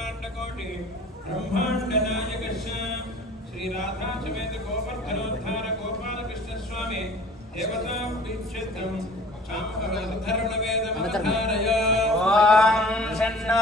अखिलांडकोटि ब्रह्मांड नायकस्य श्री राधा समेत गोवर्धनोद्धार गोपाल कृष्ण स्वामी देवता विच्छेदं चामरधरण वेदमधारय ओम शन्नो